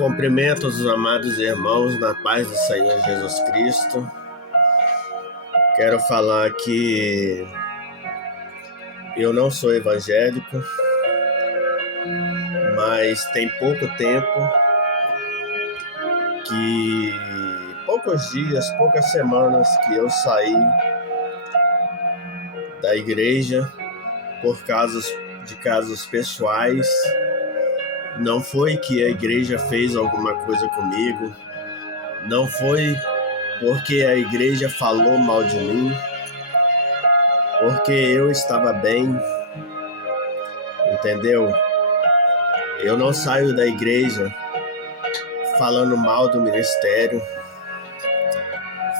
Cumprimento os amados irmãos na paz do Senhor Jesus Cristo. Quero falar que eu não sou evangélico, mas tem pouco tempo poucos dias, poucas semanas que eu saí da igreja por casos pessoais. Não foi que a igreja fez alguma coisa comigo, não foi porque a igreja falou mal de mim, porque eu estava bem, entendeu? Eu não saio da igreja falando mal do ministério,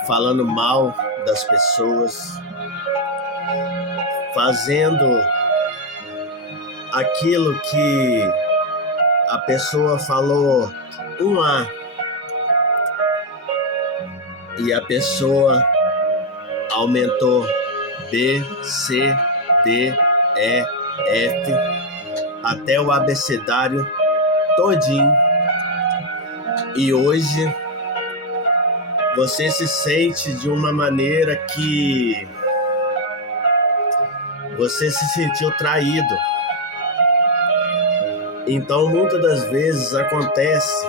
falando mal das pessoas, fazendo aquilo que a pessoa falou um A e a pessoa aumentou B, C, D, E, F, até o abecedário todinho. E hoje você se sente de uma maneira que você se sentiu traído. Então, muitas das vezes acontece,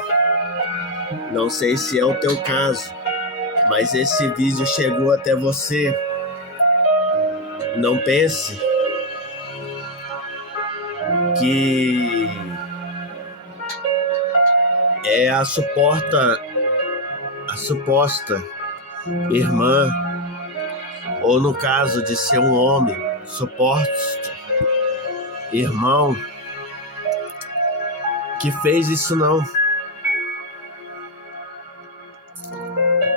não sei se é o teu caso, mas esse vídeo chegou até você. Não pense que é a suposta irmã, ou no caso de ser um homem, suposto irmão, que fez isso, não.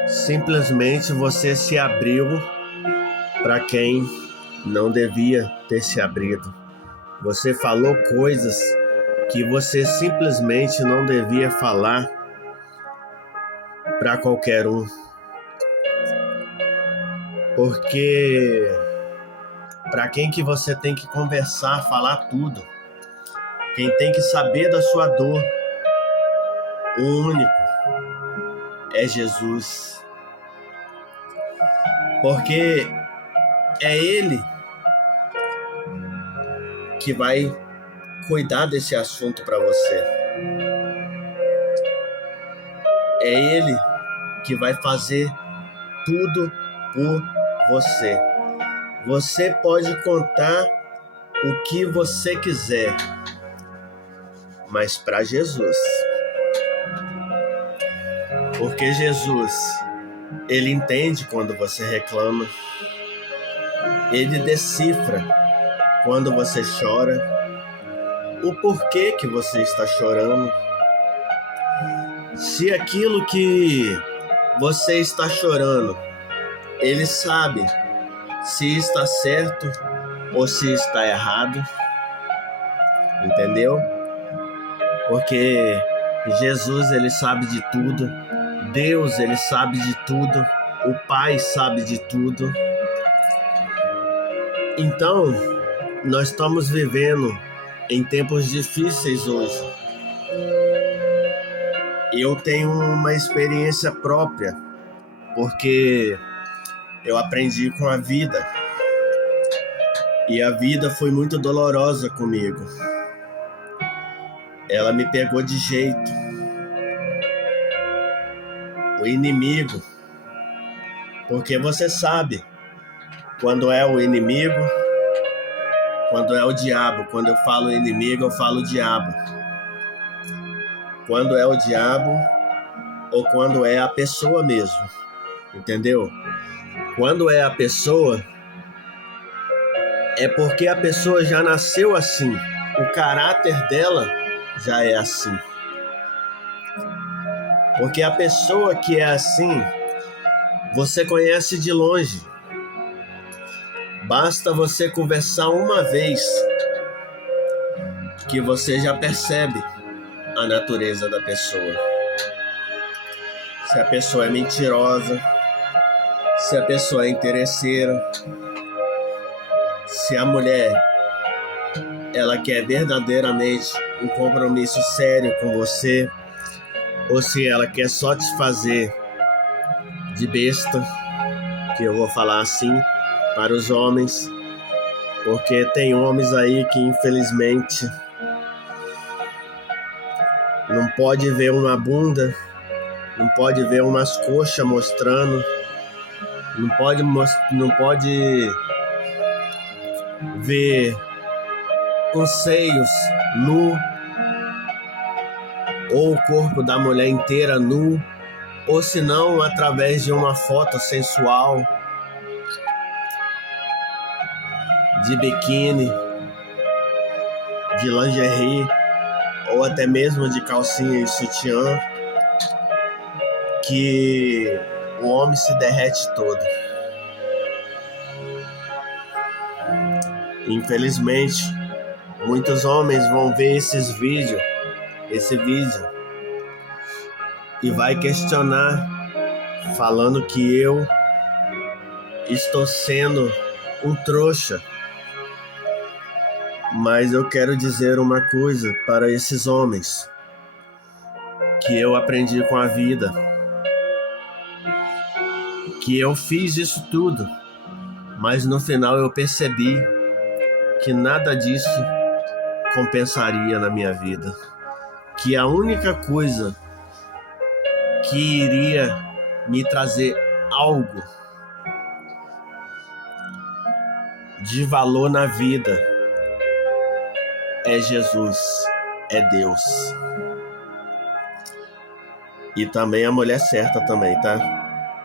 Simplesmente você se abriu para quem não devia ter se abrido. Você falou coisas que você simplesmente não devia falar para qualquer um. Porque para quem que você tem que conversar, falar tudo? Quem tem que saber da sua dor, o único, é Jesus. Porque é Ele que vai cuidar desse assunto para você. É Ele que vai fazer tudo por você. Você pode contar o que você quiser, mas para Jesus. Porque Jesus, Ele entende quando você reclama. Ele decifra quando você chora, o porquê que você está chorando. Se aquilo que você está chorando, Ele sabe se está certo ou se está errado, entendeu? Porque Jesus, Ele sabe de tudo, Deus, Ele sabe de tudo, o Pai sabe de tudo. Então, nós estamos vivendo em tempos difíceis hoje. Eu tenho uma experiência própria, porque eu aprendi com a vida. E a vida foi muito dolorosa comigo. Ela me pegou de jeito. O inimigo, porque você sabe quando é o inimigo, quando é o diabo. Quando eu falo inimigo, eu falo diabo. Quando é o diabo ou quando é a pessoa mesmo, entendeu? Quando é a pessoa, é porque a pessoa já nasceu assim, o caráter dela já é assim. Porque a pessoa que é assim, você conhece de longe. Basta você conversar uma vez que você já percebe a natureza da pessoa. Se a pessoa é mentirosa, se a pessoa é interesseira, se a mulher ela quer verdadeiramente um compromisso sério com você, ou se ela quer só te fazer de besta, que eu vou falar assim, para os homens, porque tem homens aí que infelizmente não pode ver uma bunda, não pode ver umas coxas mostrando, não pode ver os seios nu, ou o corpo da mulher inteira nu, ou se não, através de uma foto sensual, de biquíni, de lingerie, ou até mesmo de calcinha e sutiã, que o homem se derrete todo. Infelizmente, muitos homens vão ver esse vídeo, e vai questionar, falando que eu estou sendo um trouxa. Mas eu quero dizer uma coisa para esses homens, que eu aprendi com a vida, que eu fiz isso tudo, mas no final eu percebi que nada disso compensaria na minha vida, que a única coisa que iria me trazer algo de valor na vida é Jesus, é Deus. E também a mulher certa também, tá?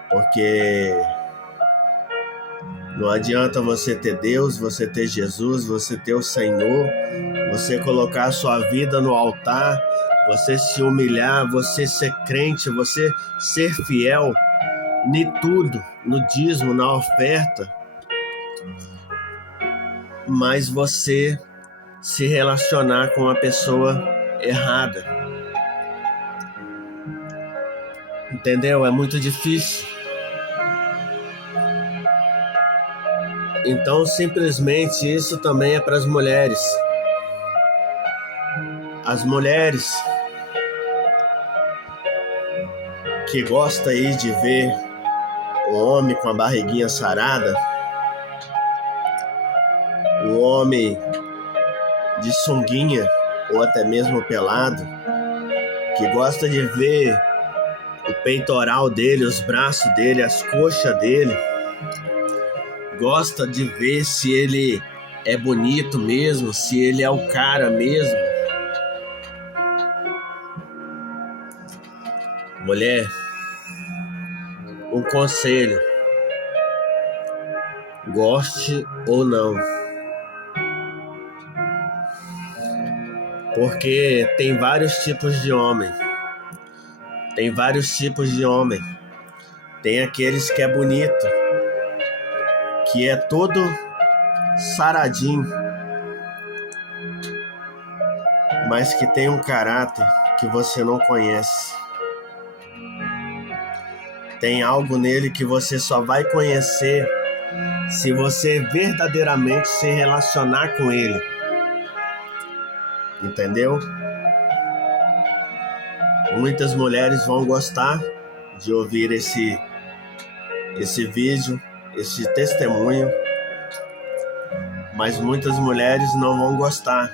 Porque não adianta você ter Deus, você ter Jesus, você ter o Senhor, você colocar a sua vida no altar, você se humilhar, você ser crente, você ser fiel em tudo, no dízimo, na oferta, mas você se relacionar com a pessoa errada. Entendeu? É muito difícil. Então, simplesmente, isso também é para as mulheres. As mulheres que gostam aí de ver o homem com a barriguinha sarada, o homem de sunguinha ou até mesmo pelado, que gosta de ver o peitoral dele, os braços dele, as coxas dele, gosta de ver se ele é bonito mesmo, se ele é o cara mesmo. Mulher, um conselho: goste ou não, porque tem vários tipos de homem. Tem vários tipos de homem. Tem aqueles que é bonito, que é todo saradinho, mas que tem um caráter que você não conhece. Tem algo nele que você só vai conhecer se você verdadeiramente se relacionar com ele. Entendeu? Muitas mulheres vão gostar de ouvir esse vídeo, esse testemunho, mas muitas mulheres não vão gostar.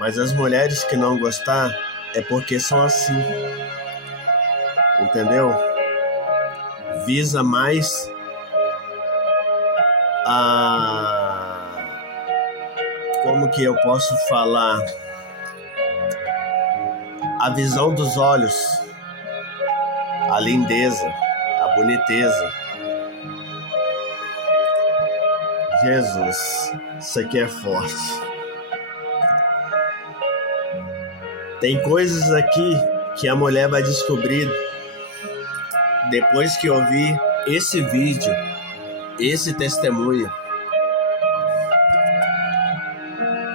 Mas as mulheres que não gostar é porque são assim. Entendeu? Visa mais como que eu posso falar? A visão dos olhos, a lindeza, a boniteza. Jesus, isso aqui é forte. Tem coisas aqui que a mulher vai descobrir depois que ouvir esse vídeo, esse testemunho.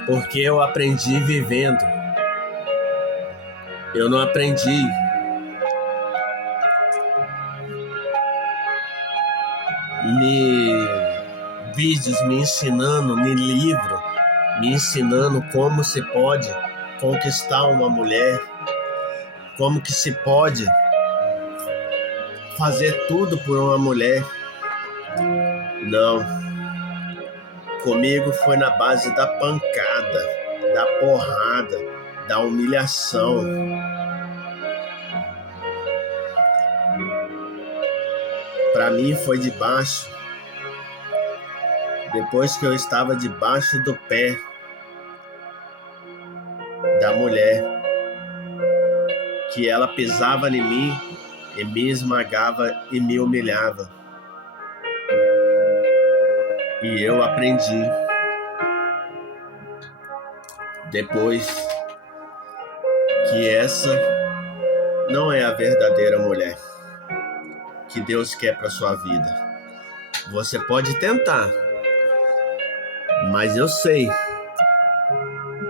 Porque eu aprendi vivendo. Eu não aprendi em vídeos me ensinando, em livro me ensinando como se pode conquistar uma mulher, como que se pode fazer tudo por uma mulher. Não. Comigo foi na base da pancada, da porrada, da humilhação. Para mim foi debaixo. Depois que eu estava debaixo do pé da mulher, que ela pisava em mim e me esmagava e me humilhava. E eu aprendi depois que essa não é a verdadeira mulher que Deus quer para sua vida. Você pode tentar, mas eu sei,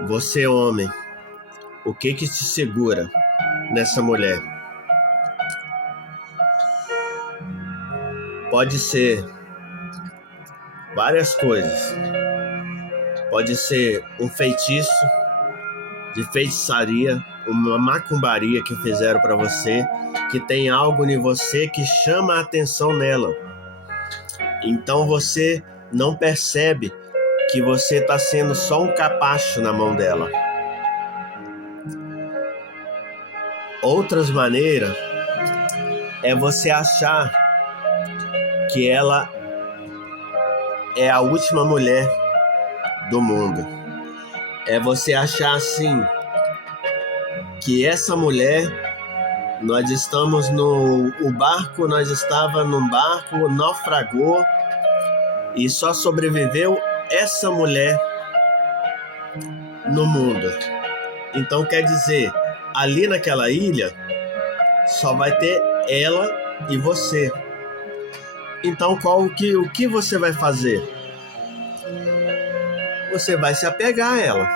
você homem, o que te segura nessa mulher? Pode ser várias coisas. Pode ser um feitiço de feitiçaria, uma macumbaria que fizeram para você, que tem algo em você que chama a atenção nela. Então você não percebe que você está sendo só um capacho na mão dela. Outras maneiras é você achar que ela é a última mulher do mundo. É você achar assim que essa mulher, nós estamos nós estava num barco, naufragou e só sobreviveu essa mulher no mundo. Então quer dizer, ali naquela ilha só vai ter ela e você. Então o que você vai fazer? Você vai se apegar a ela.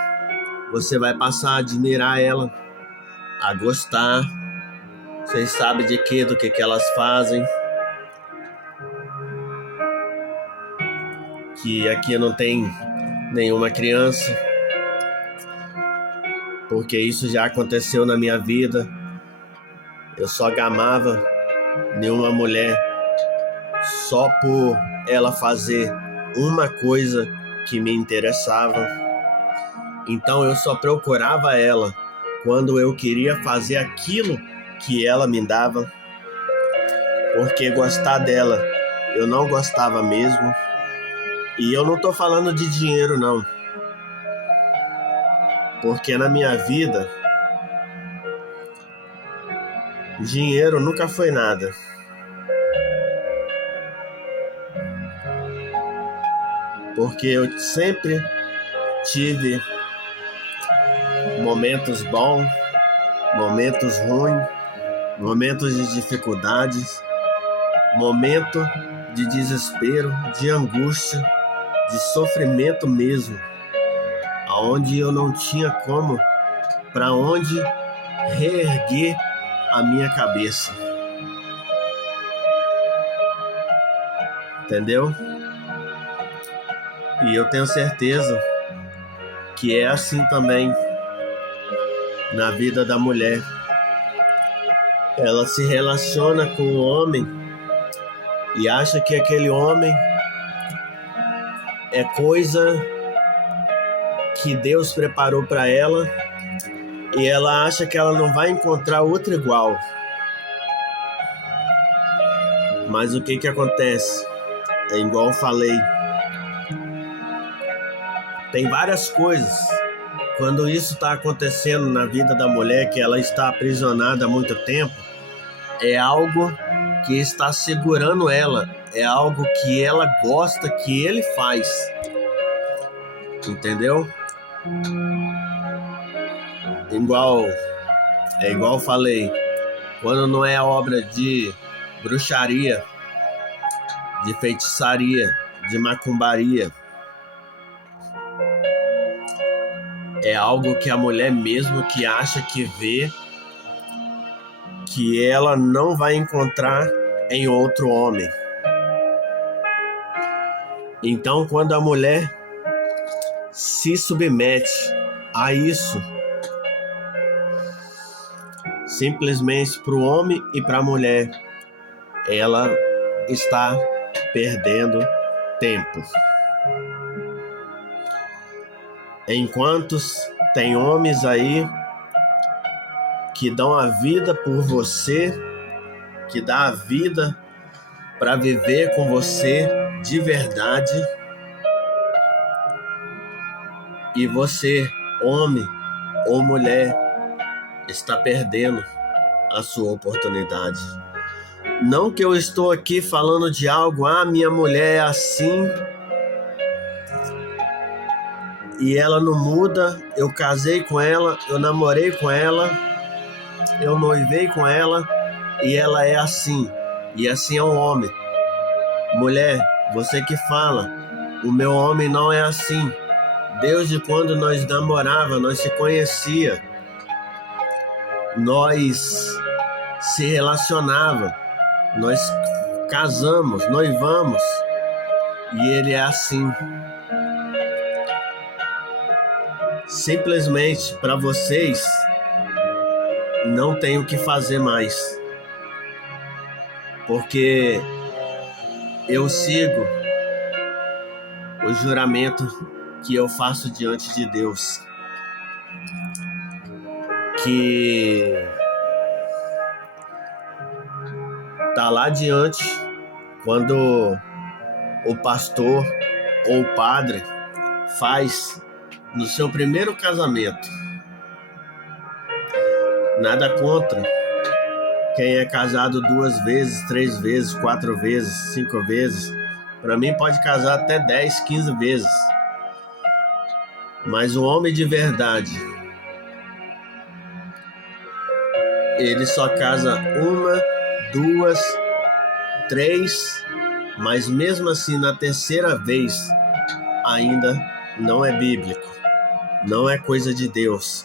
Você vai passar a admirar ela, a gostar. Vocês sabem do que elas fazem. Que aqui não tem nenhuma criança, porque isso já aconteceu na minha vida. Eu só gamava nenhuma mulher só por ela fazer uma coisa que me interessava. Então eu só procurava ela quando eu queria fazer aquilo que ela me dava, porque gostar dela eu não gostava mesmo. E eu não tô falando de dinheiro não, porque na minha vida dinheiro nunca foi nada. Porque eu sempre tive momentos bons, momentos ruins, momentos de dificuldades, momento de desespero, de angústia, de sofrimento mesmo, aonde eu não tinha para onde reerguer a minha cabeça. Entendeu? E eu tenho certeza que é assim também na vida da mulher. Ela se relaciona com o homem e acha que aquele homem é coisa que Deus preparou para ela, e ela acha que ela não vai encontrar outro igual. Mas o que acontece? É igual eu falei, tem várias coisas. Quando isso está acontecendo na vida da mulher, que ela está aprisionada há muito tempo, é algo que está segurando ela, é algo que ela gosta que ele faz. Entendeu? Igual eu falei, quando não é obra de bruxaria, de feitiçaria, de macumbaria, é algo que a mulher mesmo que acha que vê, que ela não vai encontrar em outro homem. Então, quando a mulher se submete a isso, simplesmente para o homem e para a mulher, ela está perdendo tempo. Enquanto tem homens aí que dão a vida por você, que dá a vida para viver com você de verdade, e você, homem ou mulher, está perdendo a sua oportunidade. Não que eu estou aqui falando de algo, minha mulher é assim e ela não muda, eu casei com ela, eu namorei com ela, eu noivei com ela e ela é assim, e assim é um homem. Mulher, você que fala, o meu homem não é assim. Desde quando nós namorava, nós se conhecia, nós se relacionava, nós casamos, noivamos, e ele é assim. Simplesmente para vocês não tem o que fazer mais, porque eu sigo o juramento que eu faço diante de Deus, que tá lá diante, quando o pastor ou o padre faz no seu primeiro casamento. Nada contra quem é casado 2 vezes, 3 vezes, 4 vezes, 5 vezes. Para mim pode casar até 10, 15 vezes. Mas o homem de verdade, ele só casa 1, 2, 3, mas mesmo assim na terceira vez ainda não é bíblico, não é coisa de Deus.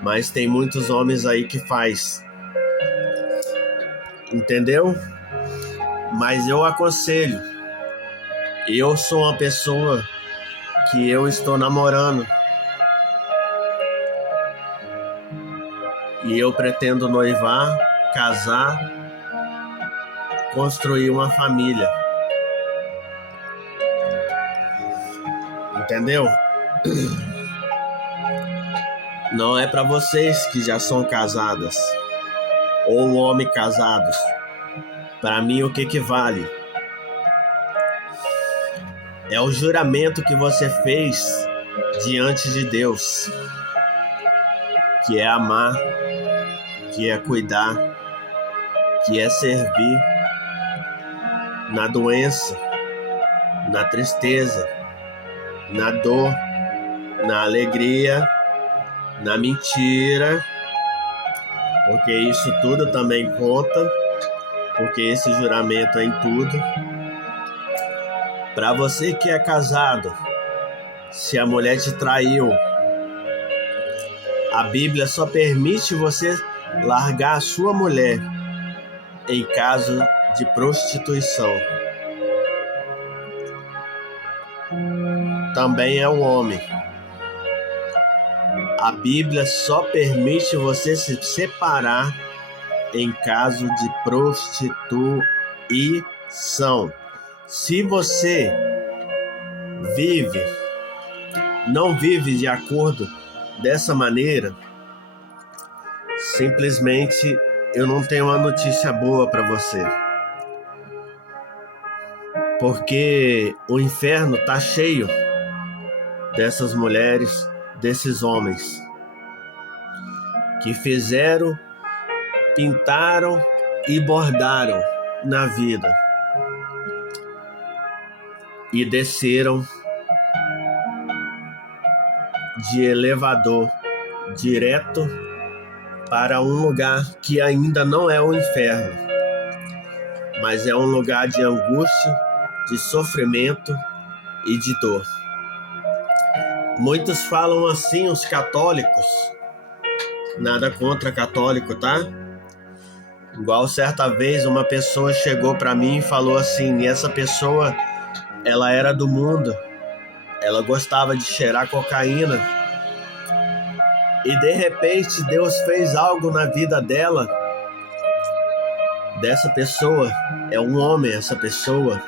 Mas tem muitos homens aí que faz, entendeu? Mas eu aconselho, eu sou uma pessoa que eu estou namorando e eu pretendo noivar, casar, construir uma família, entendeu? Não é para vocês que já são casadas ou homem casados. Para mim, o que vale é o juramento que você fez diante de Deus, que é amar, que é cuidar, que é servir na doença, na tristeza, na dor, na alegria, na mentira, porque isso tudo também conta, porque esse juramento é em tudo. Para você que é casado, se a mulher te traiu, a Bíblia só permite você largar a sua mulher em caso de prostituição. Também é o homem. A Bíblia só permite você se separar em caso de prostituição. Se você não vive de acordo dessa maneira, simplesmente eu não tenho uma notícia boa para você. Porque o inferno está cheio dessas mulheres, desses homens que fizeram, pintaram e bordaram na vida e desceram de elevador direto para um lugar que ainda não é o inferno, mas é um lugar de angústia, de sofrimento e de dor. Muitos falam assim, os católicos, nada contra católico, tá? Igual certa vez uma pessoa chegou para mim e falou assim, e essa pessoa, ela era do mundo, ela gostava de cheirar cocaína, E de repente Deus fez algo na vida dela, dessa pessoa. É um homem essa pessoa.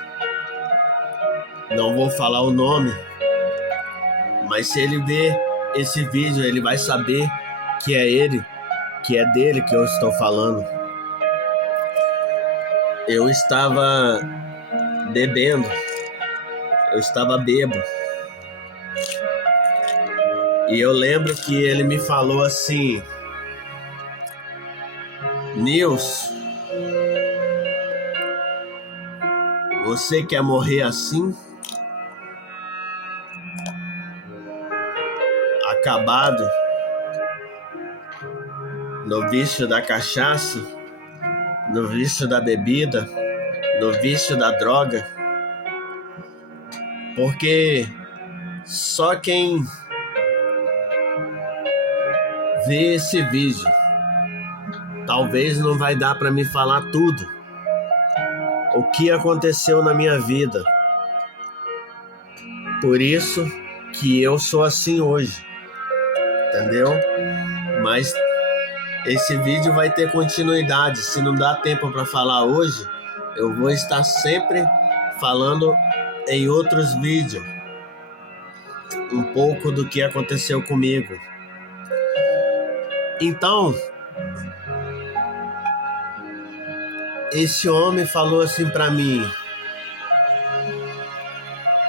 Não vou falar o nome, mas se ele ver esse vídeo, ele vai saber que é ele, que é dele que eu estou falando. Eu estava bebendo, eu estava bêbado. E eu lembro que ele me falou assim: Nils, você quer morrer assim? Acabado no vício da cachaça, no vício da bebida, no vício da droga? Porque só quem vê esse vídeo talvez não vai dar para me falar tudo o que aconteceu na minha vida. Por isso que eu sou assim hoje, entendeu? Mas esse vídeo vai ter continuidade. Se não dá tempo para falar hoje, eu vou estar sempre falando em outros vídeos um pouco do que aconteceu comigo. Então, esse homem falou assim para mim: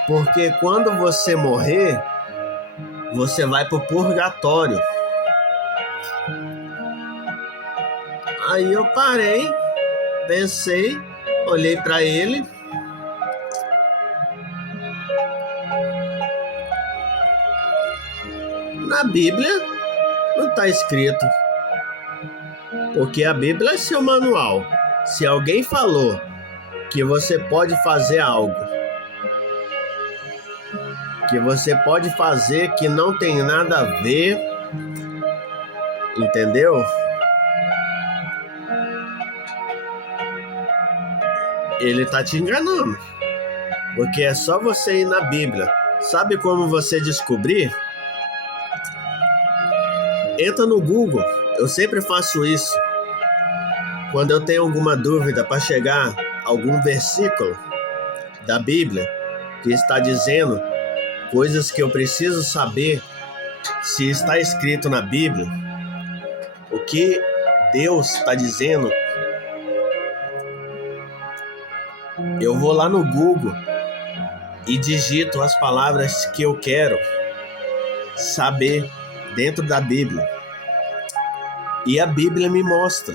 porque quando você morrer, você vai pro purgatório. Aí eu parei, pensei, olhei para ele. Na Bíblia não está escrito, porque a Bíblia é seu manual. Se alguém falou que você pode fazer algo, que você pode fazer que não tem nada a ver, entendeu? Ele tá te enganando, porque é só você ir na Bíblia. Sabe como você descobrir? Entra no Google. Eu sempre faço isso. Quando eu tenho alguma dúvida para chegar a algum versículo da Bíblia que está dizendo coisas que eu preciso saber se está escrito na Bíblia, o que Deus está dizendo, eu vou lá no Google e digito as palavras que eu quero saber dentro da Bíblia. E a Bíblia me mostra.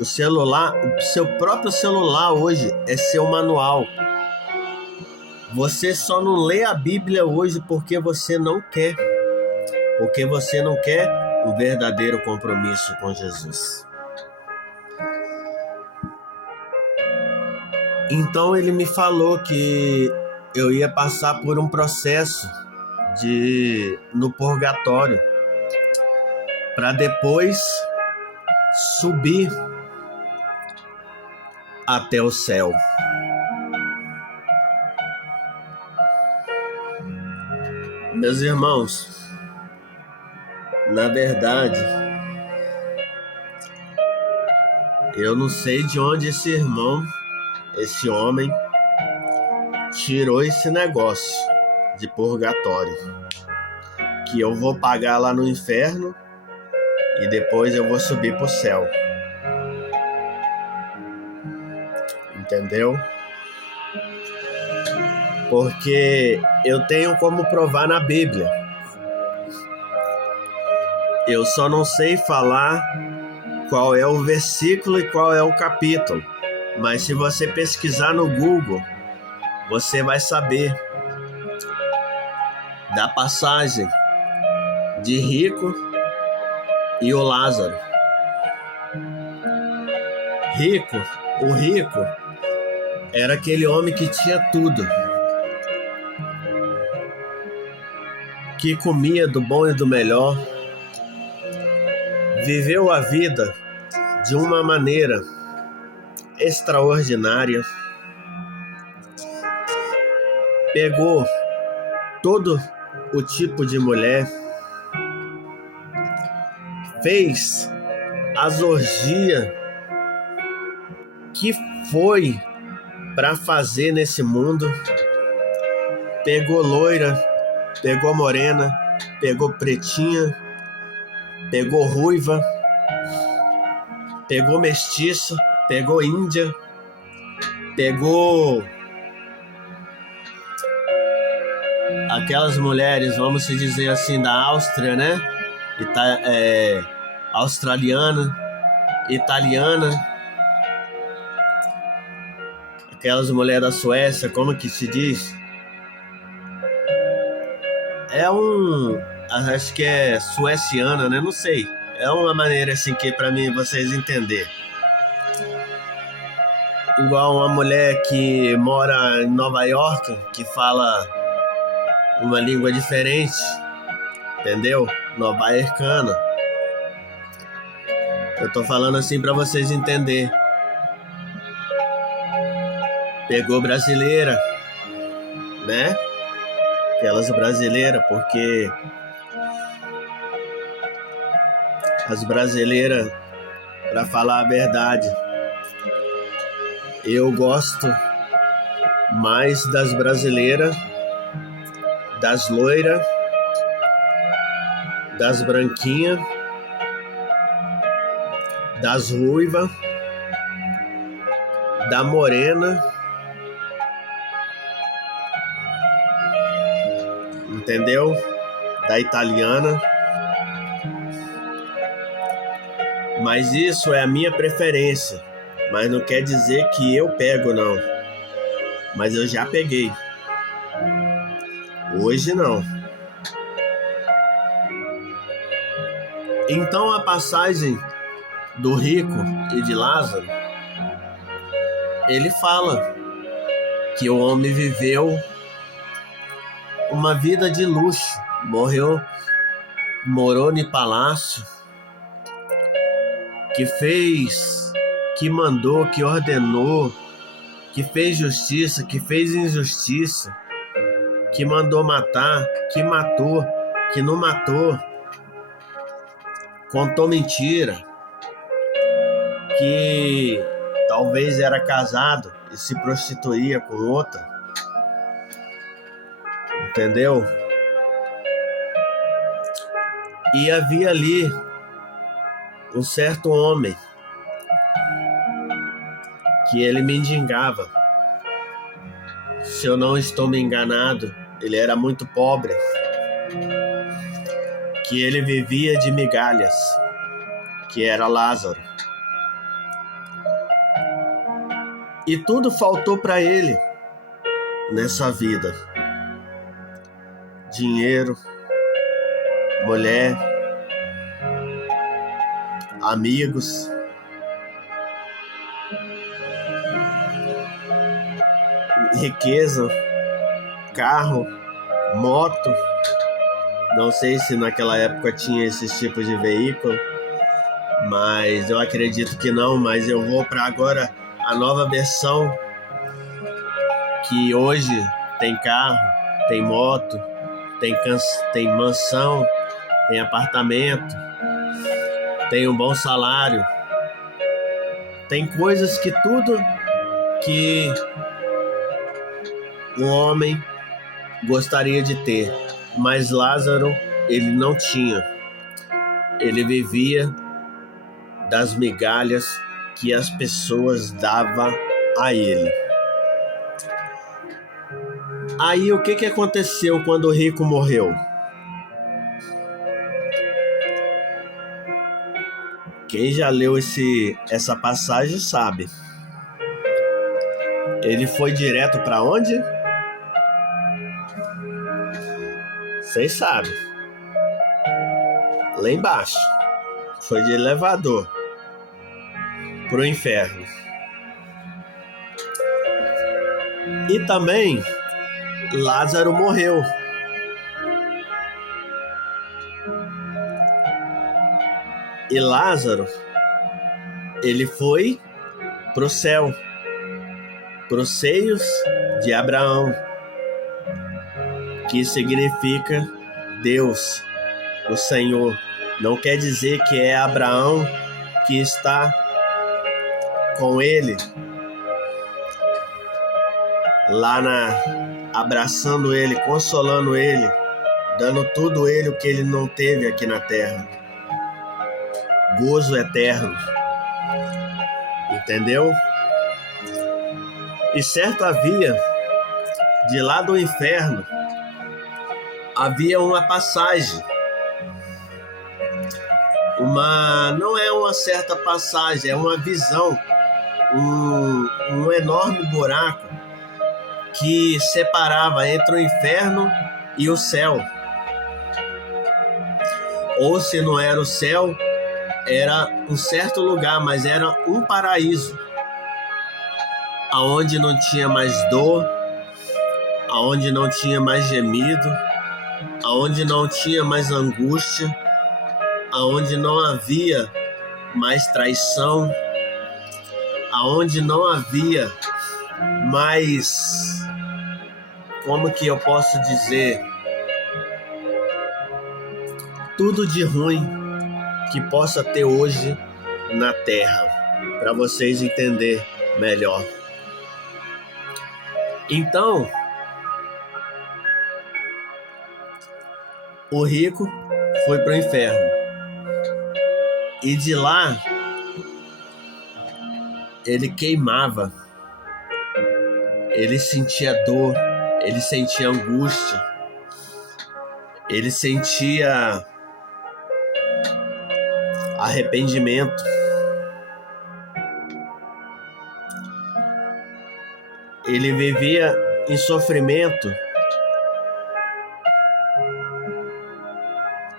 O celular, o seu próprio celular hoje é seu manual. Você só não lê a Bíblia hoje porque você não quer. Porque você não quer um verdadeiro compromisso com Jesus. Então ele me falou que eu ia passar por um processo no purgatório, para depois subir até o céu. Meus irmãos, na verdade, eu não sei de onde esse homem, tirou esse negócio de purgatório, que eu vou pagar lá no inferno e depois eu vou subir pro céu. Entendeu? Porque eu tenho como provar na Bíblia. Eu só não sei falar qual é o versículo e qual é o capítulo. Mas se você pesquisar no Google, você vai saber da passagem de rico e o Lázaro. O rico era aquele homem que tinha tudo, que comia do bom e do melhor, viveu a vida de uma maneira extraordinária, pegou todo o tipo de mulher, fez as orgias que foi para fazer nesse mundo. Pegou loira, pegou morena, pegou pretinha, pegou ruiva, pegou mestiça, pegou índia, pegou aquelas mulheres, vamos se dizer assim, da Áustria, né? Australiana, italiana, aquelas mulheres da Suécia, como que se diz? Acho que é sueciana, né? Não sei. É uma maneira assim que para mim vocês entenderem. Igual uma mulher que mora em Nova York, que fala uma língua diferente, entendeu? Nova-iorcana. Eu tô falando assim para vocês entenderem. Pegou brasileira, né? Aquelas brasileiras, porque as brasileiras, para falar a verdade, eu gosto mais das brasileiras, das loiras, das branquinhas, das ruivas, da morena, entendeu? Da italiana. Mas isso é a minha preferência. Mas não quer dizer que eu pego, não. Mas eu já peguei. Hoje não. Então a passagem do rico e de Lázaro, ele fala que o homem viveu uma vida de luxo, morou no palácio, que fez, que mandou, que ordenou, que fez justiça, que fez injustiça, que mandou matar, que matou, que não matou, contou mentira, que talvez era casado e se prostituía com outra, entendeu? E havia ali um certo homem que ele mendigava. Se eu não estou me enganado, ele era muito pobre, que ele vivia de migalhas, que era Lázaro. E tudo faltou para ele nessa vida: dinheiro, mulher, amigos, riqueza, carro, moto. Não sei se naquela época tinha esses tipos de veículo, mas eu acredito que não. Mas eu vou para agora a nova versão, que hoje tem carro, tem moto, tem mansão, tem apartamento, tem um bom salário, tem coisas que tudo que um homem gostaria de ter, mas Lázaro, ele não tinha. Ele vivia das migalhas que as pessoas davam a ele. Aí o que aconteceu quando o rico morreu? Quem já leu essa passagem sabe. Ele foi direto para onde? Vocês sabem. Lá embaixo. Foi de elevador pro inferno. E também Lázaro morreu. E Lázaro, ele foi pro céu, pros seios de Abraão, que significa Deus, o Senhor, Não quer dizer que é Abraão que está com ele, abraçando ele, consolando ele, dando tudo ele o que ele não teve aqui na terra. Gozo eterno. Entendeu? E certo havia, de lá do inferno, havia uma passagem. Não é uma certa passagem, é uma visão. Um enorme buraco que separava entre o inferno e o céu. Ou se não era o céu, era um certo lugar, mas era um paraíso, aonde não tinha mais dor, aonde não tinha mais gemido, aonde não tinha mais angústia, aonde não havia mais traição, aonde não havia mais, como que eu posso dizer, tudo de ruim que possa ter hoje na terra, para vocês entenderem melhor. Então, o rico foi para o inferno, e de lá ele queimava, ele sentia dor, ele sentia angústia, ele sentia arrependimento. Ele vivia em sofrimento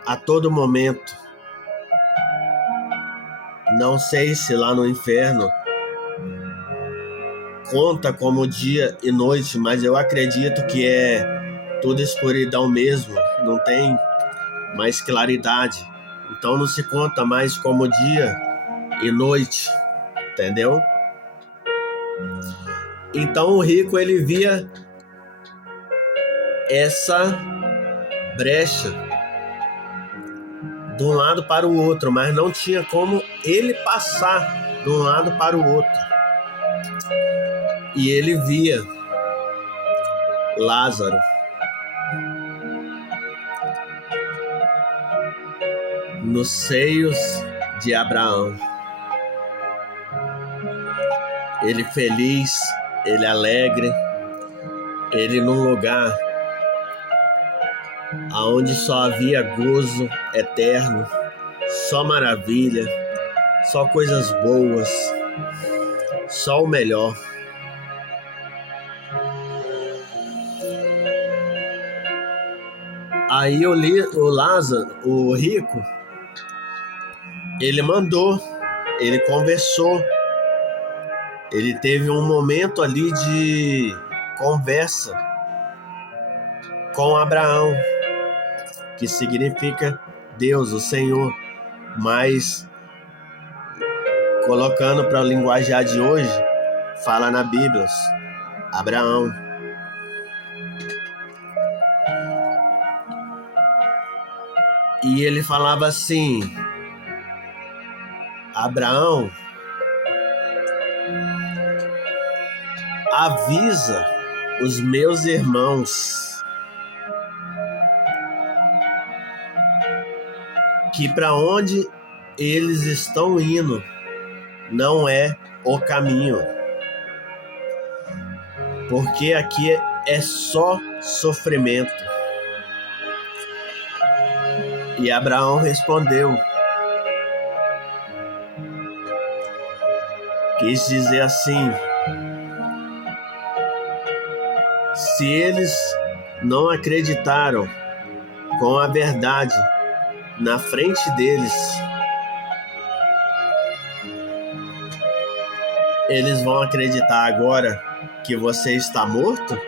a todo momento. Não sei se lá no inferno conta como dia e noite, mas eu acredito que é toda escuridão mesmo, não tem mais claridade. Então não se conta mais como dia e noite, entendeu? Então o rico, ele via essa brecha de um lado para o outro, mas não tinha como ele passar de um lado para o outro. E ele via Lázaro nos seios de Abraão. Ele feliz, ele alegre, ele num lugar aonde só havia gozo eterno, só maravilha, só coisas boas, só o melhor. Aí o Lázaro, o rico, ele mandou, ele conversou, ele teve um momento ali de conversa com Abraão, que significa Deus, o Senhor, mas colocando para o linguajar de hoje, fala na Bíblia, Abraão. E ele falava assim: Abraão, avisa os meus irmãos que para onde eles estão indo não é o caminho, porque aqui é só sofrimento. E Abraão respondeu, quis dizer assim: se eles não acreditaram com a verdade na frente deles, eles vão acreditar agora que você está morto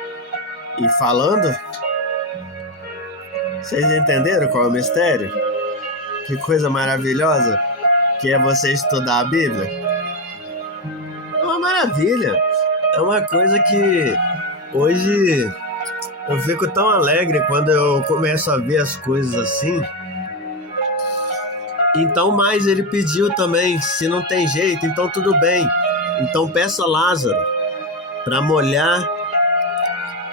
e falando? Vocês entenderam qual é o mistério? Que coisa maravilhosa que é você estudar a Bíblia. É uma maravilha. É uma coisa que hoje eu fico tão alegre quando eu começo a ver as coisas assim. Então, mais ele pediu também, se não tem jeito, então tudo bem. Então peça a Lázaro para molhar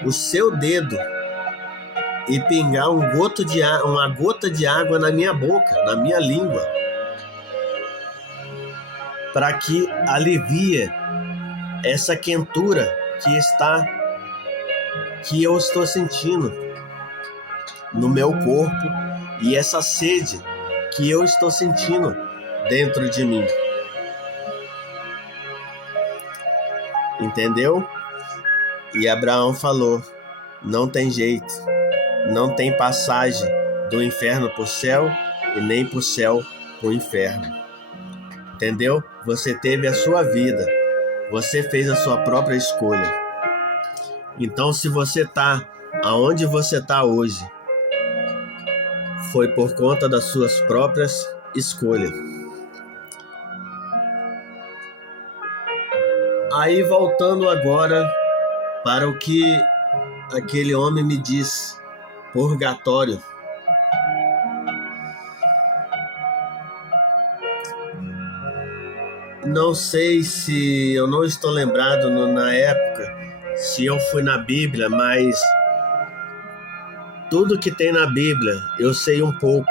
o seu dedo e pingar uma gota de água na minha boca, na minha língua, para que alivie essa quentura que eu estou sentindo no meu corpo e essa sede que eu estou sentindo dentro de mim. Entendeu? E Abraão falou: não tem jeito, não tem passagem do inferno para o céu e nem para o céu para o inferno. Entendeu? Você teve a sua vida, você fez a sua própria escolha. Então, se você está aonde você está hoje, foi por conta das suas próprias escolhas. Aí, voltando agora para o que aquele homem me diz, purgatório. Não sei se eu não estou lembrado na época, se eu fui na Bíblia, mas tudo que tem na Bíblia eu sei um pouco.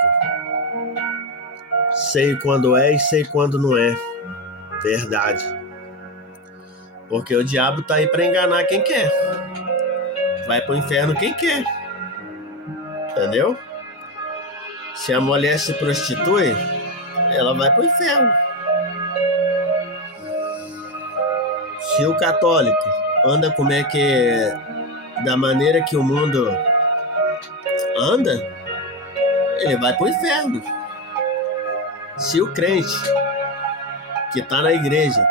Sei quando é e sei quando não é verdade. Porque o diabo tá aí para enganar quem quer. Vai pro inferno quem quer. Entendeu? Se a mulher se prostitui, ela vai pro inferno. Se o católico anda como é que é, da maneira que o mundo anda, ele vai pro inferno. Se o crente que está na igreja,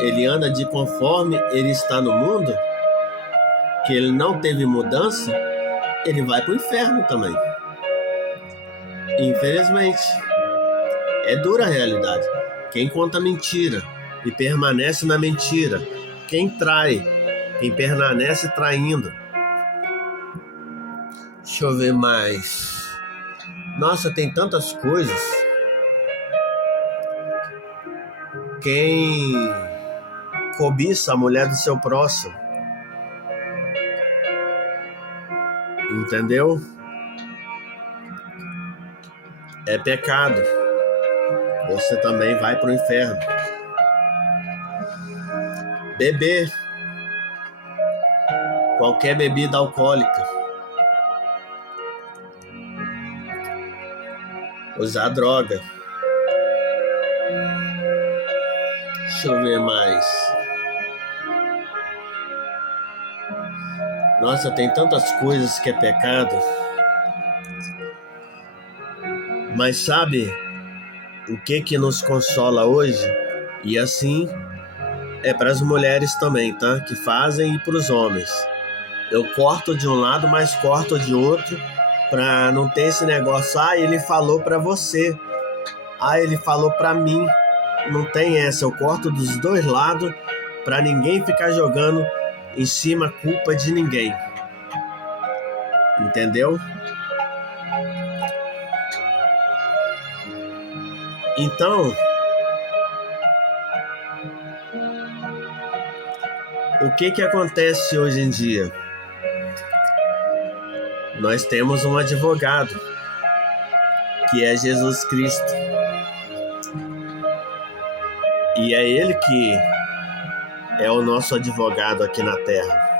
ele anda de conforme ele está no mundo, que ele não teve mudança, ele vai pro inferno também. Infelizmente, é dura a realidade. Quem conta mentira e permanece na mentira, quem trai, quem permanece traindo. Deixa eu ver mais. Nossa, tem tantas coisas. Quem cobiça a mulher do seu próximo, entendeu? É pecado. Você também vai pro inferno. Beber qualquer bebida alcoólica, usar droga. Deixa eu ver mais. Nossa, tem tantas coisas que é pecado. Mas sabe o que nos consola hoje? E assim é para as mulheres também, tá? Que fazem, e para os homens. Eu corto de um lado, mas corto de outro, para não ter esse negócio. Ah, ele falou para você. Ah, ele falou para mim. Não tem essa. Eu corto dos dois lados para ninguém ficar jogando em cima a culpa de ninguém. Entendeu? Então, o que acontece hoje em dia? Nós temos um advogado, que é Jesus Cristo. E é Ele que é o nosso advogado aqui na Terra.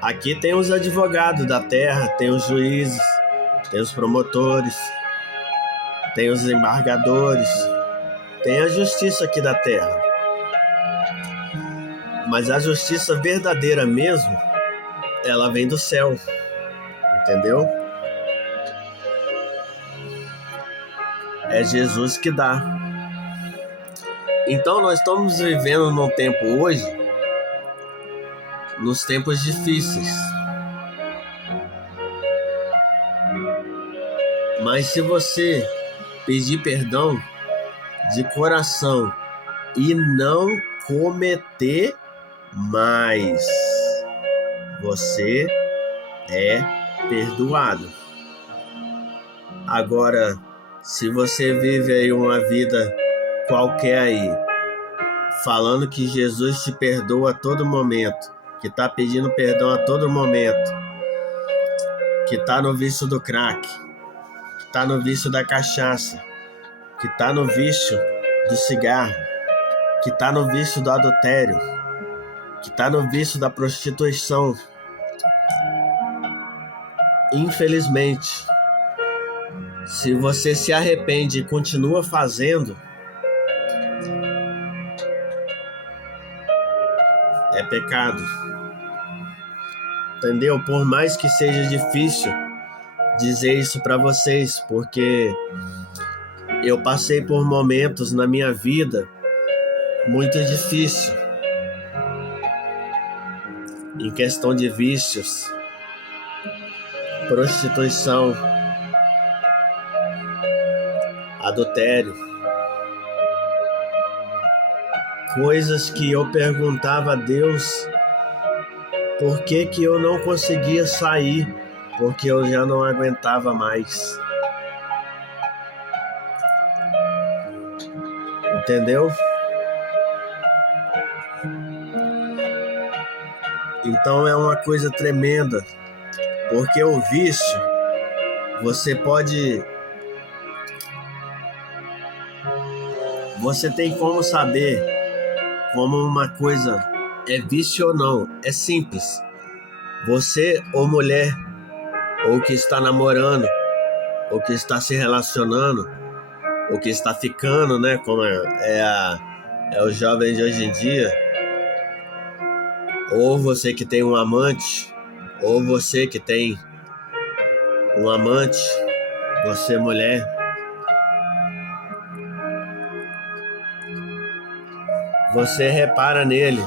Aqui tem os advogados da Terra, tem os juízes, tem os promotores, tem os embargadores, tem a justiça aqui da Terra. Mas a justiça verdadeira mesmo, ela vem do céu, entendeu? É Jesus que dá. Então nós estamos vivendo num tempo hoje, nos tempos difíceis. Mas se você pedir perdão de coração e não cometer mais, você é perdoado. Agora, Se você vive aí uma vida qualquer aí, falando que Jesus te perdoa a todo momento, que tá pedindo perdão a todo momento, que tá no vício do crack, que tá no vício da cachaça, que tá no vício do cigarro, que tá no vício do adultério, que tá no vício da prostituição, infelizmente, se você se arrepende e continua fazendo, é pecado. Entendeu? Por mais que seja difícil dizer isso para vocês, porque eu passei por momentos na minha vida muito difícil em questão de vícios, prostituição, adultério, coisas que eu perguntava a Deus por que eu não conseguia sair, porque eu já não aguentava mais. Entendeu? Então é uma coisa tremenda, porque o vício, você tem como saber como uma coisa é vício ou não. É simples. Você ou mulher, ou que está namorando, ou que está se relacionando, ou que está ficando, né, como é o jovem de hoje em dia, ou você que tem um amante, ou você que tem um amante, você mulher, você repara nele.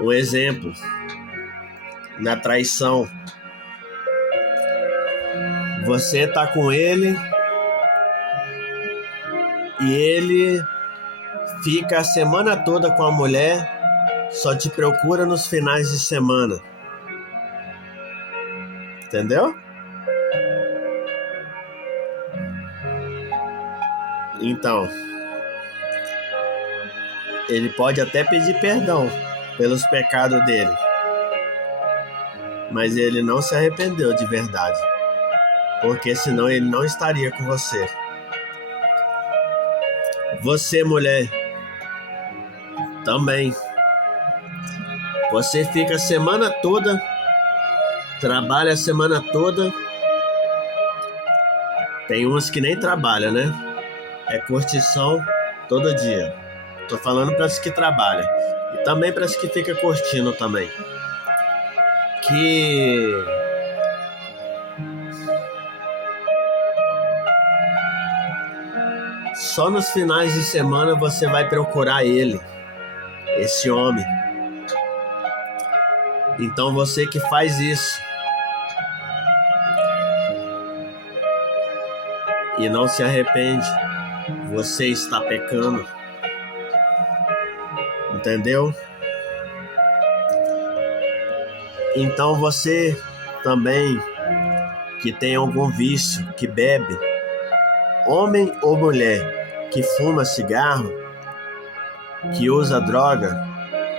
Um exemplo, na traição. Você tá com ele e ele fica a semana toda com a mulher, só te procura nos finais de semana. Entendeu? Então, ele pode até pedir perdão pelos pecados dele, mas ele não se arrependeu de verdade, porque senão ele não estaria com você. Você, mulher, também. Você fica a semana toda, trabalha a semana toda. Tem uns que nem trabalham, né? É curtição todo dia. Tô falando para as que trabalham. E também para as que fica curtindo também. Que só nos finais de semana você vai procurar ele, esse homem. Então você que faz isso e não se arrepende, você está pecando. Entendeu? Então você também que tem algum vício, que bebe, homem ou mulher, que fuma cigarro, que usa droga,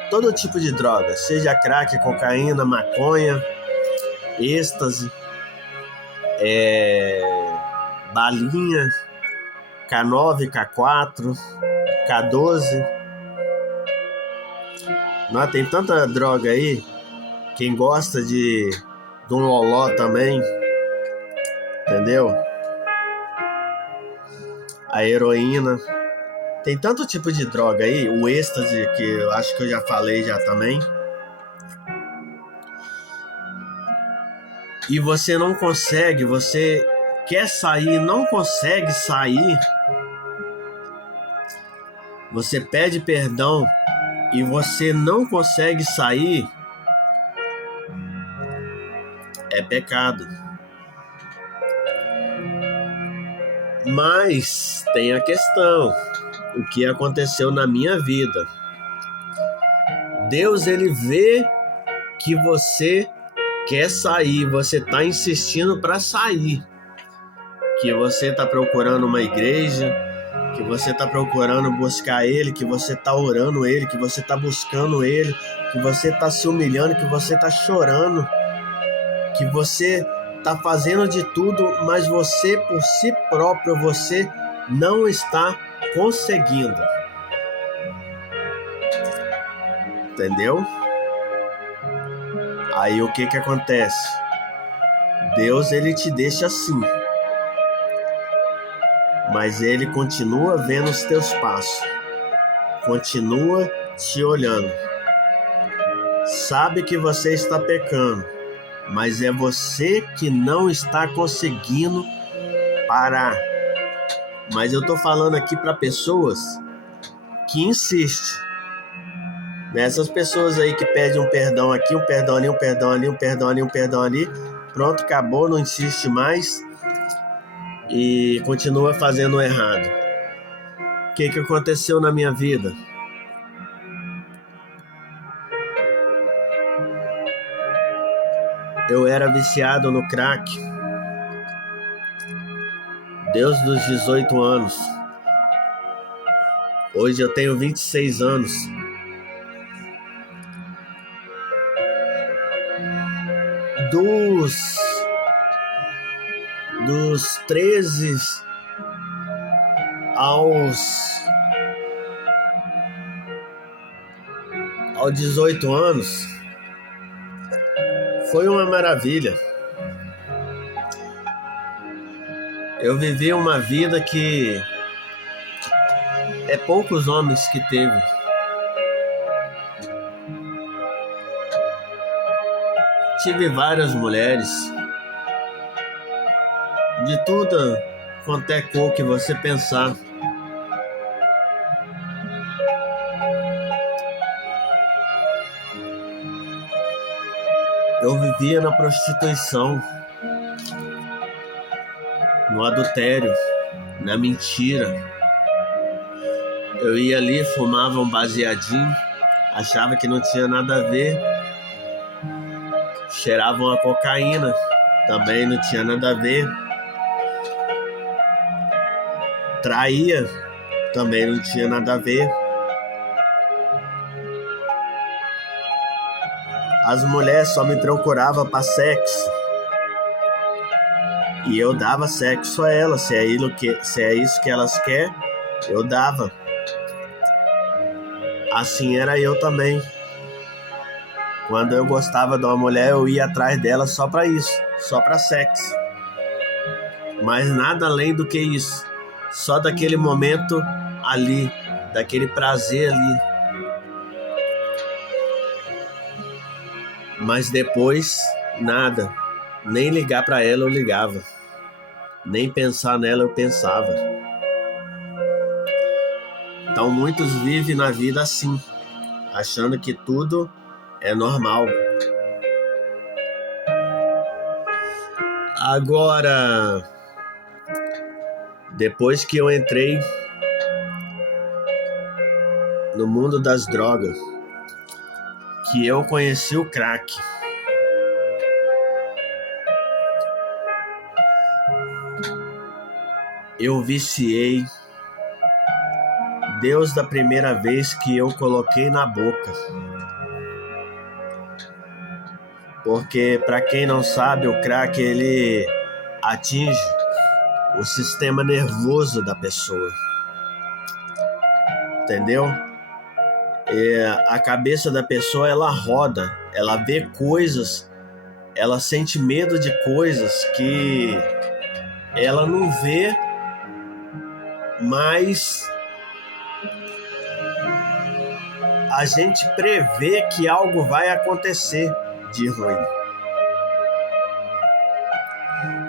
todo tipo de droga, seja crack, cocaína, maconha, êxtase, balinha, K9, K4, K12. Não, tem tanta droga aí. Quem gosta de um loló também, entendeu? A heroína. Tem tanto tipo de droga aí. O êxtase, que eu acho que eu já falei já também. E você não consegue, você quer sair, não consegue sair. Você pede perdão e você não consegue sair, é pecado. Mas tem a questão, o que aconteceu na minha vida. Deus, ele vê que você quer sair, você está insistindo para sair. que você está procurando uma igreja, que você está procurando buscar Ele, que você está orando Ele, que você está buscando Ele, que você está se humilhando, que você está chorando, que você está fazendo de tudo, mas você por si próprio, você não está conseguindo. Entendeu? Aí o que acontece? Deus, ele te deixa assim, mas ele continua vendo os teus passos, continua te olhando, sabe que você está pecando, mas é você que não está conseguindo parar. Mas eu tô falando aqui para pessoas que insistem, nessas pessoas aí que pedem um perdão aqui, um perdão ali, um perdão ali, um perdão ali, um perdão ali, pronto, acabou, não insiste mais e continua fazendo o errado. O que aconteceu na minha vida? Eu era viciado no crack desde os 18 anos. Hoje eu tenho 26 anos. Dos 13 aos 18 anos, foi uma maravilha. Eu vivi uma vida que é poucos homens que teve. Tive várias mulheres, de tudo quanto é cor que você pensar. Eu vivia na prostituição, no adultério, na mentira. Eu ia ali, fumava um baseadinho, achava que não tinha nada a ver. Cheirava uma cocaína, também não tinha nada a ver. Traía, também não tinha nada a ver. As mulheres só me procuravam para sexo. E eu dava sexo a elas. Se é isso que elas querem, eu dava. Assim era eu também. Quando eu gostava de uma mulher, eu ia atrás dela só para isso, só para sexo. Mas nada além do que isso. Só daquele momento ali, daquele prazer ali. Mas depois, nada. Nem ligar para ela eu ligava. Nem pensar nela eu pensava. Então muitos vivem na vida assim, achando que tudo é normal. Agora, depois que eu entrei no mundo das drogas, que eu conheci o crack, eu viciei desde a primeira vez que eu coloquei na boca. Porque, para quem não sabe, o crack ele atinge o sistema nervoso da pessoa. Entendeu? A cabeça da pessoa, ela roda, ela vê coisas, ela sente medo de coisas que ela não vê, mas a gente prevê que algo vai acontecer de ruim.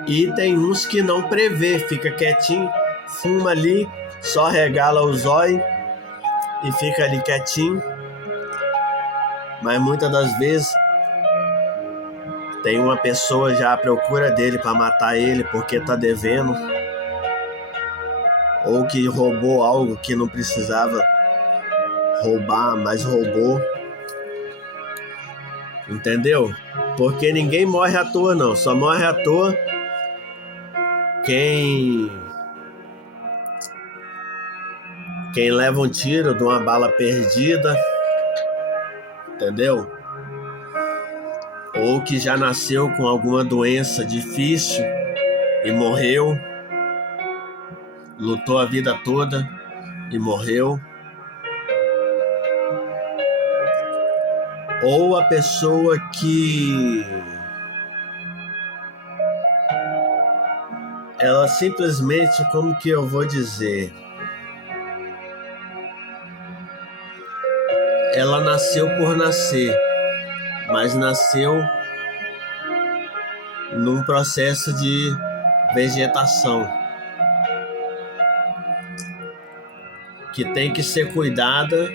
E tem uns que não prevê, fica quietinho, fuma ali, só regala os olhos e fica ali quietinho. Mas muitas das vezes tem uma pessoa já à procura dele para matar ele porque tá devendo, ou que roubou algo que não precisava roubar, mas roubou. Entendeu? Porque ninguém morre à toa não, só morre à toa Quem leva um tiro de uma bala perdida, entendeu? Ou que já nasceu com alguma doença difícil e morreu, lutou a vida toda e morreu. Ou a pessoa que ela simplesmente, como que eu vou dizer, ela nasceu por nascer, mas nasceu num processo de vegetação que tem que ser cuidada,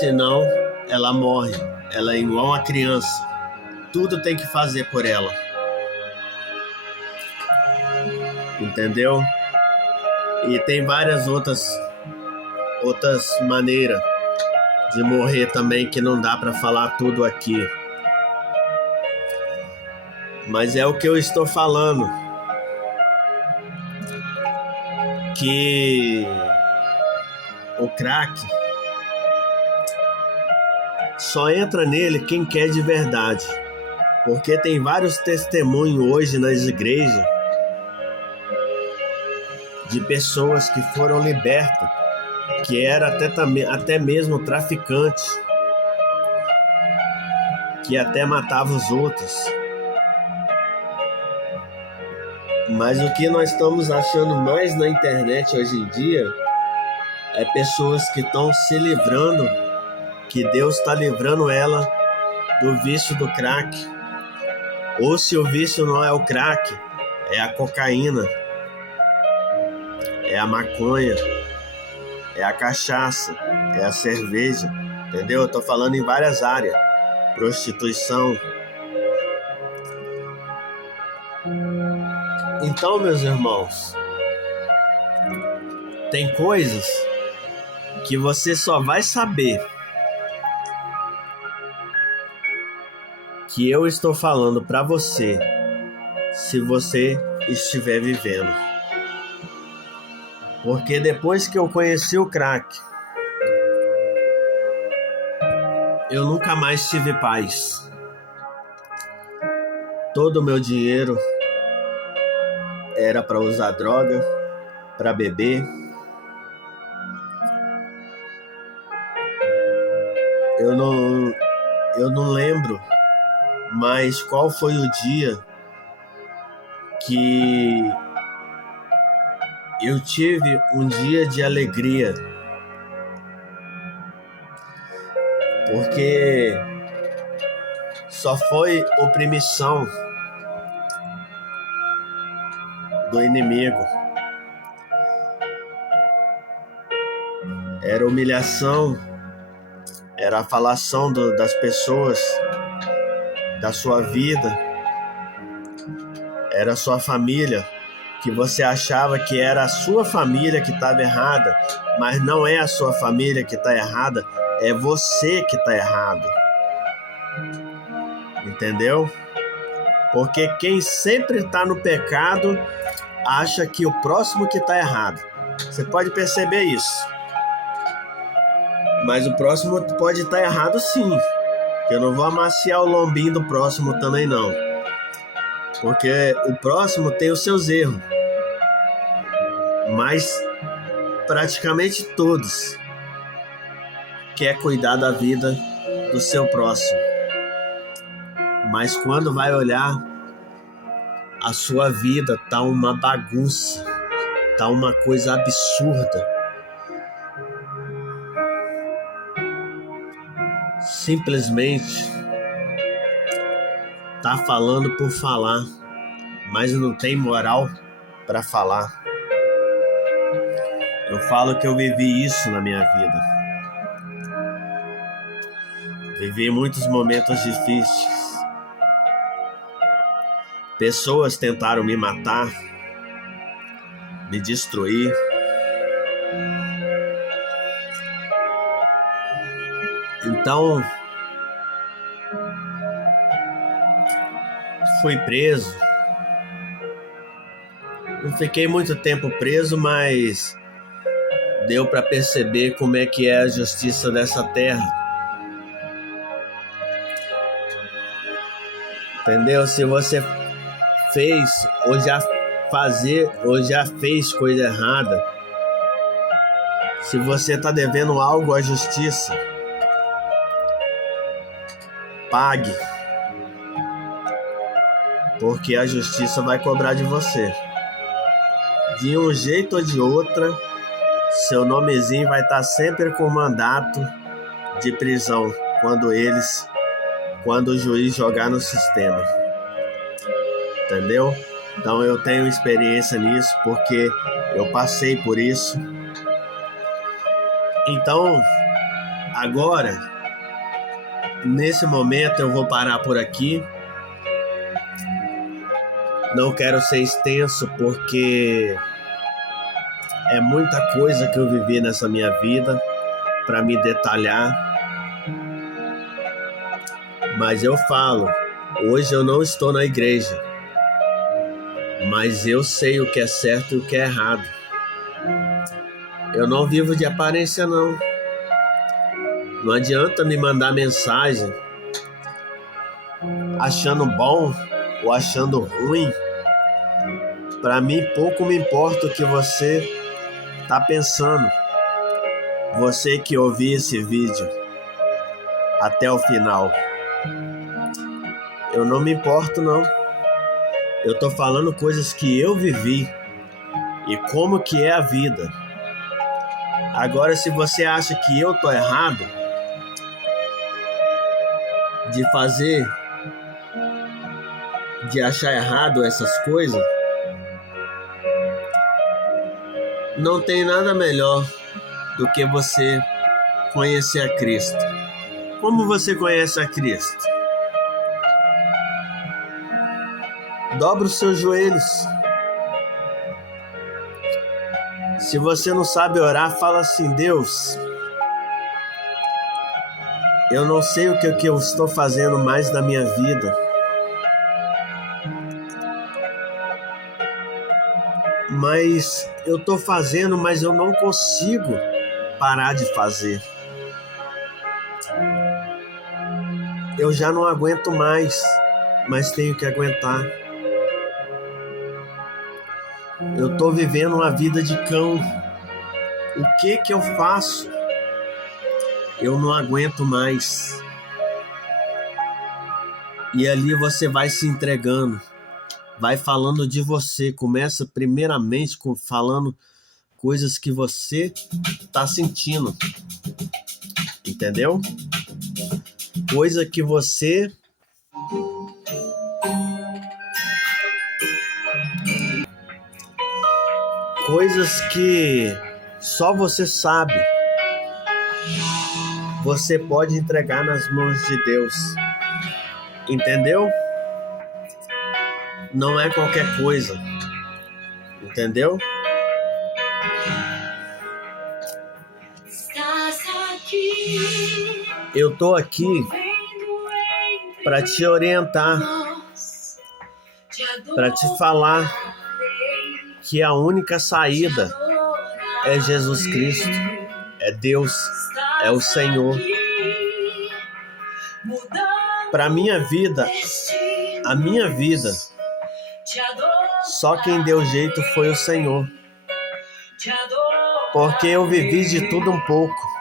senão ela morre. Ela é igual uma criança, tudo tem que fazer por ela, entendeu? E tem várias outras maneiras de morrer também que não dá para falar tudo aqui. Mas é o que eu estou falando, que o crack só entra nele quem quer de verdade, porque tem vários testemunhos hoje nas igrejas de pessoas que foram libertas, que era até mesmo traficantes, que até matava os outros. Mas o que nós estamos achando mais na internet hoje em dia é pessoas que estão se livrando, que Deus está livrando ela do vício do crack. Ou se o vício não é o crack, é a cocaína, é a maconha, é a cachaça, é a cerveja, entendeu? Eu tô falando em várias áreas. Prostituição. Então, meus irmãos, tem coisas que você só vai saber que eu estou falando para você se você estiver vivendo. Porque depois que eu conheci o crack, eu nunca mais tive paz. Todo o meu dinheiro era para usar droga, para beber. Eu não lembro mais qual foi o dia que eu tive um dia de alegria, porque só foi opressão do inimigo, era humilhação, era a falação das pessoas, da sua vida, era a sua família, que você achava que era a sua família que estava errada, mas não é a sua família que está errada, é você que está errado. Entendeu? Porque quem sempre está no pecado acha que o próximo que está errado. Você pode perceber isso. Mas o próximo pode estar errado sim. Eu não vou amaciar o lombinho do próximo também não. Porque o próximo tem os seus erros. Mas praticamente todos quer cuidar da vida do seu próximo. Mas quando vai olhar, a sua vida tá uma bagunça, tá uma coisa absurda. Simplesmente tá falando por falar, mas não tem moral para falar. Eu falo que eu vivi isso na minha vida. Vivi muitos momentos difíceis. Pessoas tentaram me matar, me destruir. Então, fui preso, Não fiquei muito tempo preso, mas deu para perceber como é que é a justiça dessa terra. Entendeu? Se você fez ou já fez coisa errada, se você está devendo algo à justiça, pague, porque a justiça vai cobrar de você. De um jeito ou de outra, seu nomezinho vai estar sempre com mandato de prisão quando o juiz jogar no sistema. Entendeu? Então eu tenho experiência nisso porque eu passei por isso. Então, agora, nesse momento eu vou parar por aqui. Não quero ser extenso porque é muita coisa que eu vivi nessa minha vida para me detalhar. Mas eu falo, hoje eu não estou na igreja, mas eu sei o que é certo e o que é errado. Eu não vivo de aparência, não. Não adianta me mandar mensagem achando bom ou achando ruim. Para mim, pouco me importa o que você está pensando. Você que ouviu esse vídeo até o final. Eu não me importo, não. Eu tô falando coisas que eu vivi e como que é a vida. Agora, se você acha que eu tô errado de achar errado essas coisas, não tem nada melhor do que você conhecer a Cristo. Como você conhece a Cristo? Dobra os seus joelhos. Se você não sabe orar, fala assim: Deus, eu não sei o que eu estou fazendo mais na minha vida, mas eu estou fazendo, mas eu não consigo parar de fazer. Eu já não aguento mais, mas tenho que aguentar. Eu estou vivendo uma vida de cão. O que eu faço? Eu não aguento mais. E ali você vai se entregando, vai falando de você. Começa primeiramente falando coisas que você está sentindo. Entendeu? Coisa que você coisas que só você sabe. Você pode entregar nas mãos de Deus. Entendeu? Não é qualquer coisa. Entendeu? Eu tô aqui para te orientar, para te falar que a única saída é Jesus Cristo, é Deus, é o Senhor. Para a minha vida, só quem deu jeito foi o Senhor. Porque eu vivi de tudo um pouco.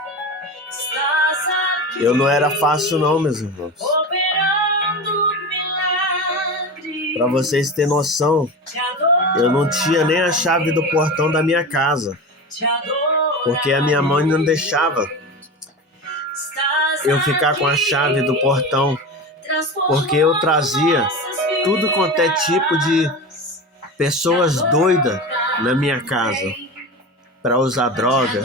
Eu não era fácil não, meus irmãos. Para vocês terem noção, eu não tinha nem a chave do portão da minha casa, porque a minha mãe não deixava eu ficar com a chave do portão, porque eu trazia tudo quanto é tipo de pessoas doidas na minha casa, para usar droga,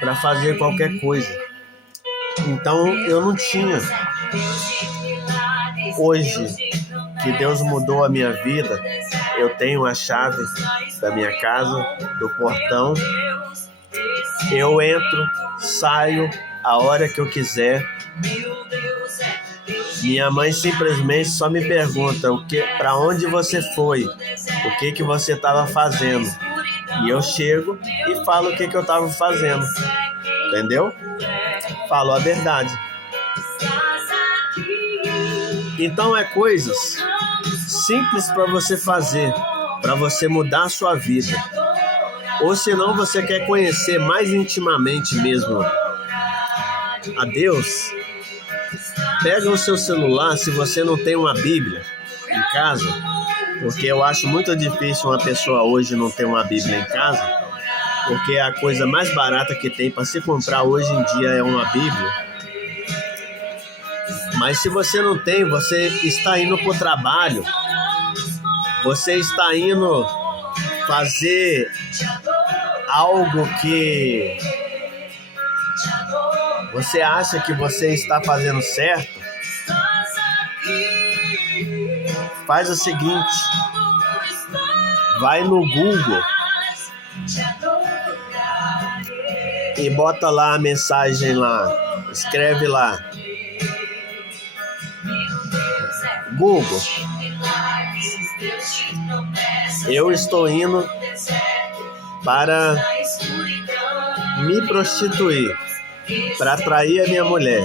para fazer qualquer coisa. Então eu não tinha. Hoje que Deus mudou a minha vida, eu tenho a chave da minha casa, do portão. Eu entro, saio a hora que eu quiser. Minha mãe simplesmente só me pergunta para onde você foi, o que você estava fazendo. E eu chego e falo o que eu estava fazendo. Entendeu? Falo a verdade. Então é coisas simples para você fazer, para você mudar a sua vida. Ou senão você quer conhecer mais intimamente mesmo a Deus, pega o seu celular, se você não tem uma Bíblia em casa, porque eu acho muito difícil uma pessoa hoje não ter uma Bíblia em casa, porque a coisa mais barata que tem para se comprar hoje em dia é uma Bíblia. Mas se você não tem, você está indo para o trabalho, você está indo fazer algo que você acha que você está fazendo certo, faz o seguinte, vai no Google e bota lá a mensagem lá, escreve lá, Google, eu estou indo para me prostituir, para atrair a minha mulher,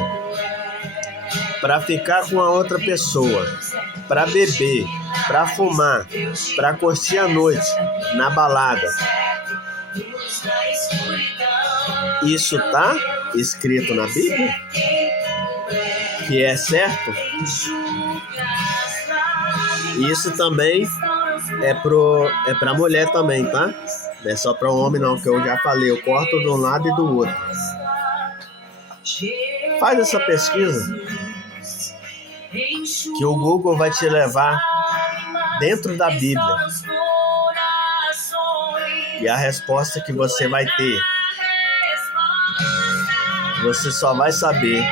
para ficar com a outra pessoa, para beber, para fumar, para curtir a noite na balada. Isso tá escrito na Bíblia? Que é certo? Isso também é pra mulher também, tá? Não é só para homem não, que eu já falei, eu corto de um lado e do outro. Faz essa pesquisa que o Google vai te levar dentro da Bíblia. E a resposta que você vai ter, você só vai saber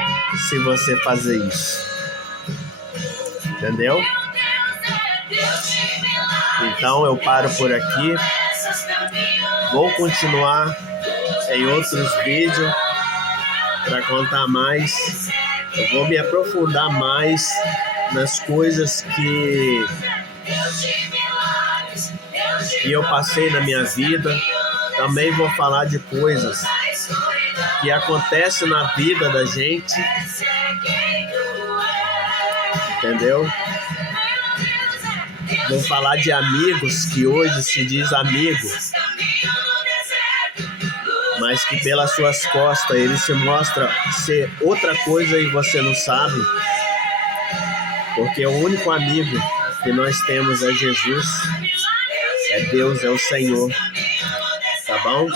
se você fazer isso. Entendeu? Então eu paro por aqui. Vou continuar em outros vídeos para contar mais. Eu vou me aprofundar mais nas coisas que eu passei na minha vida. Também vou falar de coisas que acontecem na vida da gente. Entendeu? Vou falar de amigos que hoje se diz amigo, mas que pelas suas costas ele se mostra ser outra coisa e você não sabe, porque o único amigo que nós temos é Jesus, é Deus, é o Senhor, tá bom?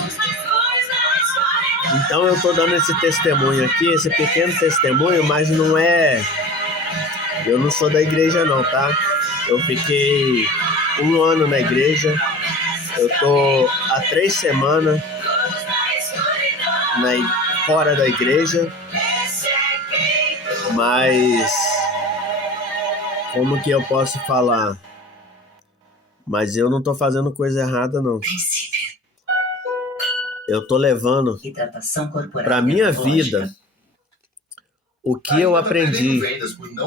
Então eu tô dando esse testemunho aqui, esse pequeno testemunho, mas não é... Eu não sou da igreja não, tá? Eu fiquei 1 ano na igreja, eu tô há 3 semanas fora da igreja, mas como que eu posso falar? Mas eu não tô fazendo coisa errada não. Eu tô levando para minha vida o que eu aprendi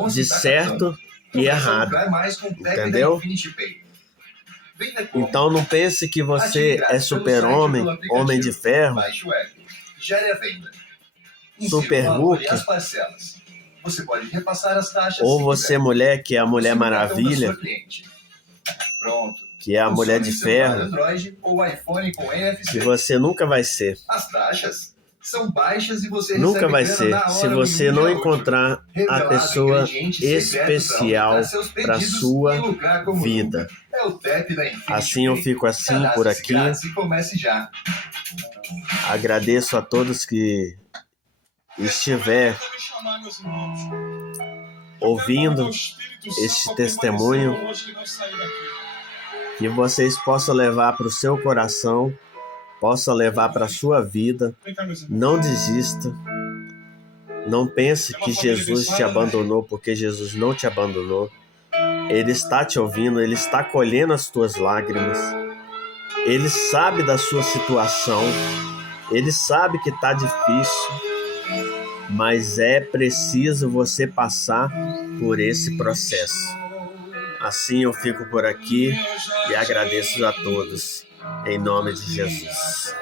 de certo e errado, entendeu? Então não pense que você é super-homem, homem de ferro, super Hulk, ou você mulher que é a Mulher Maravilha, que é a Mulher de Ferro, que você nunca vai ser. As taxas são baixas e você nunca vai ser se você não encontrar a pessoa especial para sua vida. Assim eu fico assim por aqui. Agradeço a todos que estiver ouvindo este testemunho, que vocês possam levar para o seu coração, possa levar para a sua vida. Não desista. Não pense que Jesus te abandonou, porque Jesus não te abandonou. Ele está te ouvindo, Ele está colhendo as tuas lágrimas. Ele sabe da sua situação. Ele sabe que está difícil. mas é preciso você passar por esse processo. Assim eu fico por aqui e agradeço a todos, em nome de Jesus.